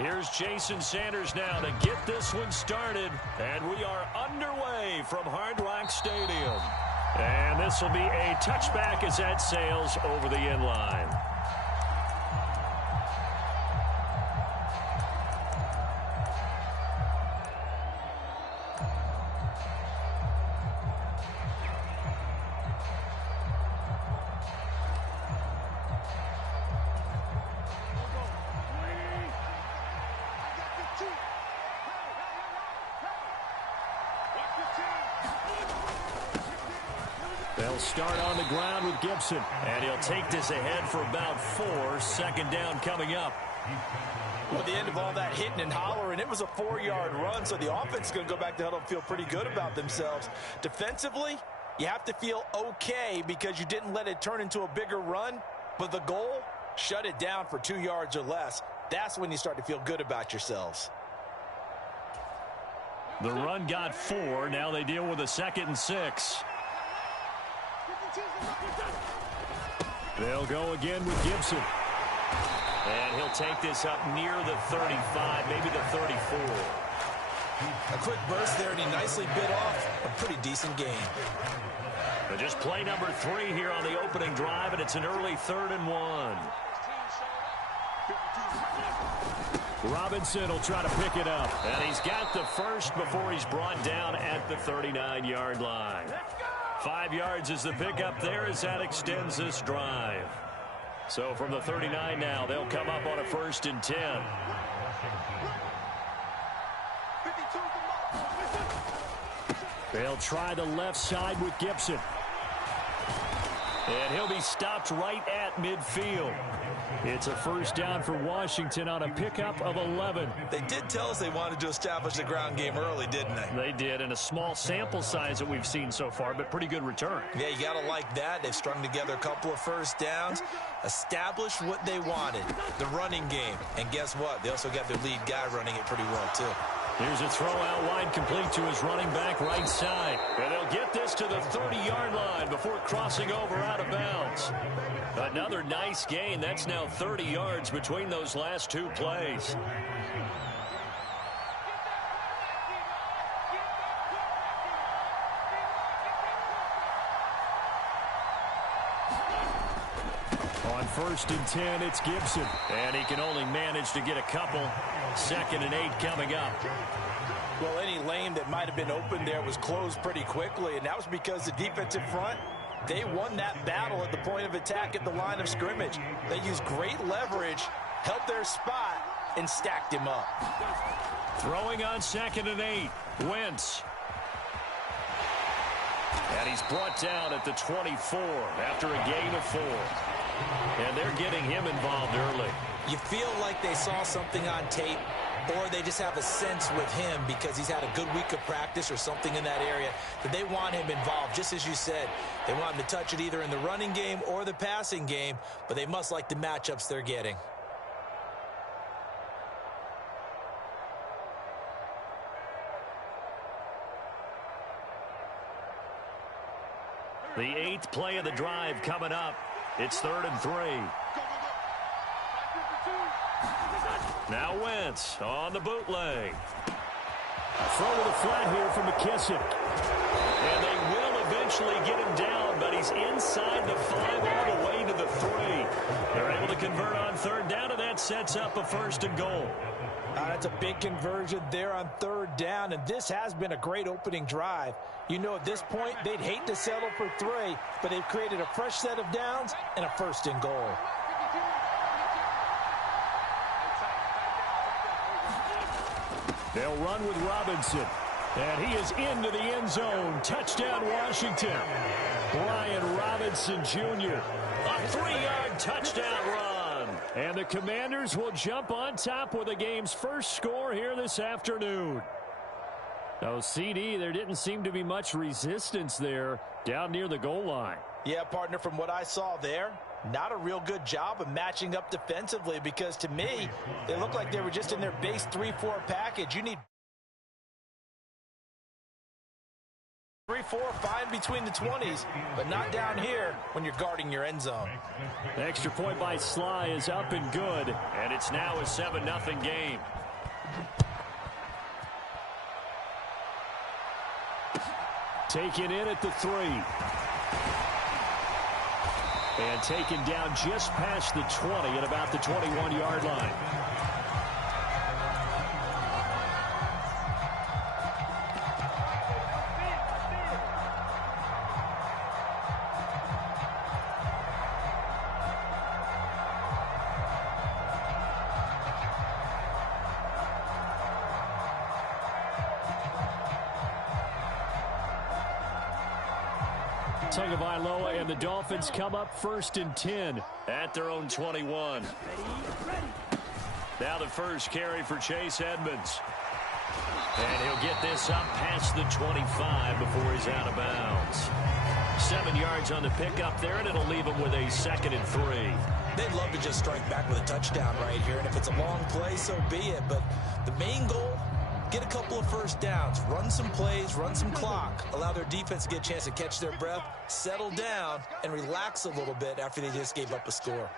Here's Jason Sanders now to get this one started. And we are underway from Hard Rock Stadium. And this will be a touchback as that sails over the end line. They'll start on the ground with Gibson. And he'll take this ahead for about 4. Second down coming up. Well, at the end of all that hitting and hollering, it was a 4-yard run, so the offense is going to go back to huddle and feel pretty good about themselves. Defensively, you have to feel okay because you didn't let it turn into a bigger run, but the goal, shut it down for 2 yards or less. That's when you start to feel good about yourselves. The run got 4. Now they deal with a 2nd and 6. They'll go again with Gibson. And he'll take this up near the 35, maybe the 34. A quick burst there, and he nicely bit off a pretty decent gain. But just play number 3 here on the opening drive, and it's an early 3rd and 1. Robinson will try to pick it up. And he's got the first before he's brought down at the 39-yard line. 5 yards is the pickup there as that extends this drive. So from the 39 now, they'll come up on a 1st and 10. They'll try the left side with Gibson. And he'll be stopped right at midfield. It's a 1st down for Washington on a pickup of 11. They did tell us they wanted to establish the ground game early, didn't they? They did, and a small sample size that we've seen so far, but pretty good return. Yeah, you got to like that. They've strung together a couple of 1st downs, established what they wanted, the running game. And guess what? They also got their lead guy running it pretty well, too. Here's a throw out wide, complete to his running back right side. And they'll get this to the 30-yard line before crossing over out of bounds. Another nice gain. That's now 30 yards between those last 2 plays. On 1st and 10, it's Gibson. And he can only manage to get a couple. 2nd and 8 coming up. Well, any lane that might have been open there was closed pretty quickly, and that was because the defensive front, they won that battle at the point of attack at the line of scrimmage. They used great leverage, held their spot, and stacked him up. Throwing on 2nd and 8. Wentz. And he's brought down at the 24 after a gain of 4. And they're getting him involved early. You feel like they saw something on tape, or they just have a sense with him because he's had a good week of practice or something in that area that they want him involved. Just as you said, they want him to touch it either in the running game or the passing game, but they must like the matchups they're getting. The 8th play of the drive coming up. It's 3rd and 3. Now Wentz on the bootleg. Throw to the flat here from McKissick. And they will eventually get him down, but he's inside the 5 all the way to the 3. They're able to convert on 3rd down, and that sets up a 1st and goal. That's a big conversion there on 3rd down, and this has been a great opening drive. You know, at this point, they'd hate to settle for 3, but they've created a fresh set of downs and a 1st and goal. They'll run with Robinson. And he is into the end zone. Touchdown, Washington. Brian Robinson Jr. A 3-yard touchdown run. And the Commanders will jump on top with the game's first score here this afternoon. Now, CD, there didn't seem to be much resistance there down near the goal line. Yeah, partner, from what I saw there, not a real good job of matching up defensively because, to me, they looked like they were just in their base 3-4 package. You need 3, 4, fine between the 20s, but not down here when you're guarding your end zone. The extra point by Sly is up and good, and it's now a 7-0 game. Taken in at the 3. And taken down just past the 20 at about the 21-yard line. Tagovailoa and the Dolphins come up 1st and 10 at their own 21. Now the first carry for Chase Edmonds. And he'll get this up past the 25 before he's out of bounds. 7 yards on the pickup there, and it'll leave him with a 2nd and 3. They'd love to just strike back with a touchdown right here, and if it's a long play, so be it. But the main goal, get a couple of first downs, run some plays, run some clock, allow their defense to get a chance to catch their breath, settle down, and relax a little bit after they just gave up a score.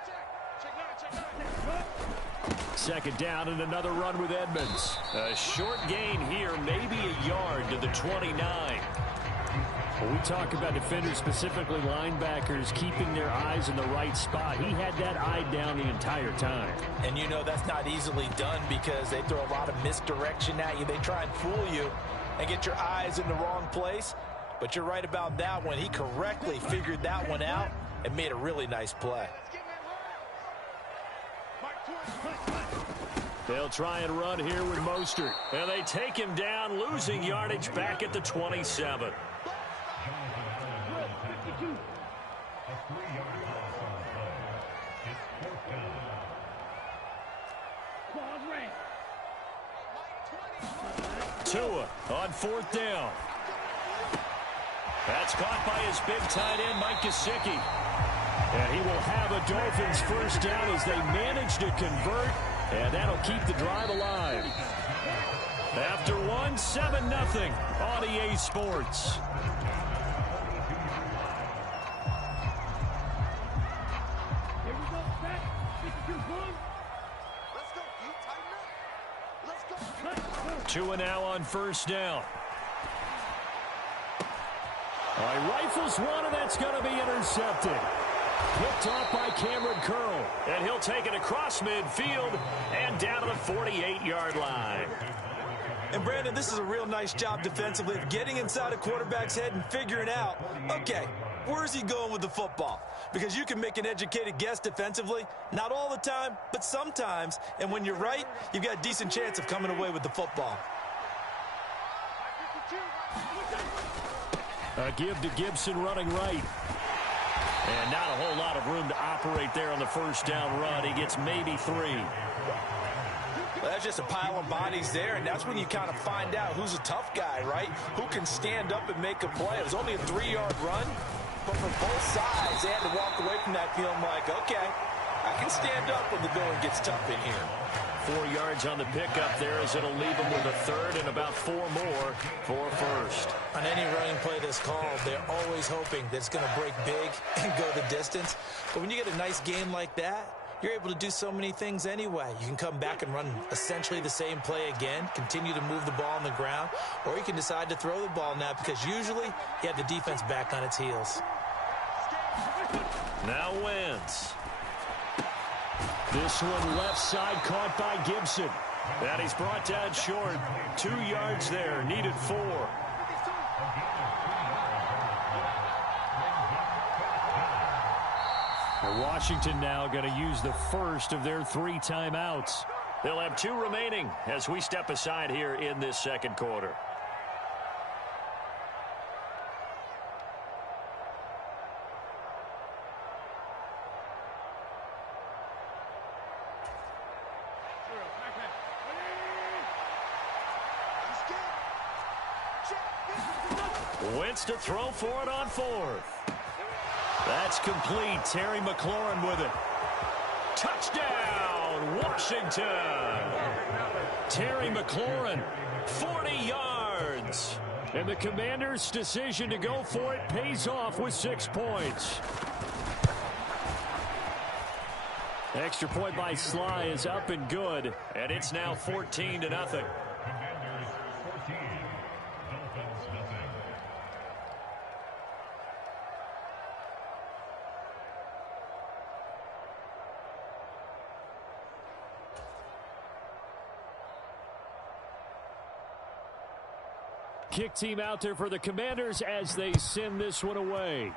2nd down and another run with Edmonds. A short gain here, maybe a yard to the 29. When we talk about defenders, specifically linebackers, keeping their eyes in the right spot, he had that eye down the entire time. And you know that's not easily done because they throw a lot of misdirection at you. They try and fool you and get your eyes in the wrong place. But you're right about that one. He correctly figured that one out and made a really nice play. They'll try and run here with Mostert. And they take him down, losing yardage back at the 27. Tua on 4th down. That's caught by his big tight end, Mike Gesicki. And he will have a Dolphins first down as they manage to convert, and that'll keep the drive alive. After 7-0 on EA Sports. Tua now on 1st down. All right, rifles one, and that's going to be intercepted. Picked off by Cameron Curl. And he'll take it across midfield and down to the 48-yard line. And, Brandon, this is a real nice job defensively of getting inside a quarterback's head and figuring out, okay, where's he going with the football? Because you can make an educated guess defensively, not all the time, but sometimes. And when you're right, you've got a decent chance of coming away with the football. A give to Gibson running right. And not a whole lot of room to operate there on the first down run. He gets maybe 3. Well, that's just a pile of bodies there, and that's when you kind of find out who's a tough guy, right? Who can stand up and make a play. It was only a 3-yard run, but for both sides, they had to walk away from that feeling like, okay, I can stand up when the going gets tough in here. 4 yards on the pickup there as it'll leave them with a 3rd and about 4 more for 1st. On any running play that's called, they're always hoping that it's going to break big and go the distance. But when you get a nice game like that, you're able to do so many things anyway. You can come back and run essentially the same play again, continue to move the ball on the ground, or you can decide to throw the ball now because usually you have the defense back on its heels. Now Wentz. This one left side caught by Gibson. And he's brought down short. 2 yards there, needed 4. Washington now going to use the first of their 3 timeouts. They'll have 2 remaining as we step aside here in this second quarter. Wentz to throw for it on 4th. That's complete. Terry McLaurin with it. Touchdown, Washington. Terry McLaurin, 40 yards. And the Commanders' decision to go for it pays off with 6 points. Extra point by Sly is up and good, and it's now 14-0. Commanders 14, Dolphins nothing. Kick team out there for the Commanders as they send this one away.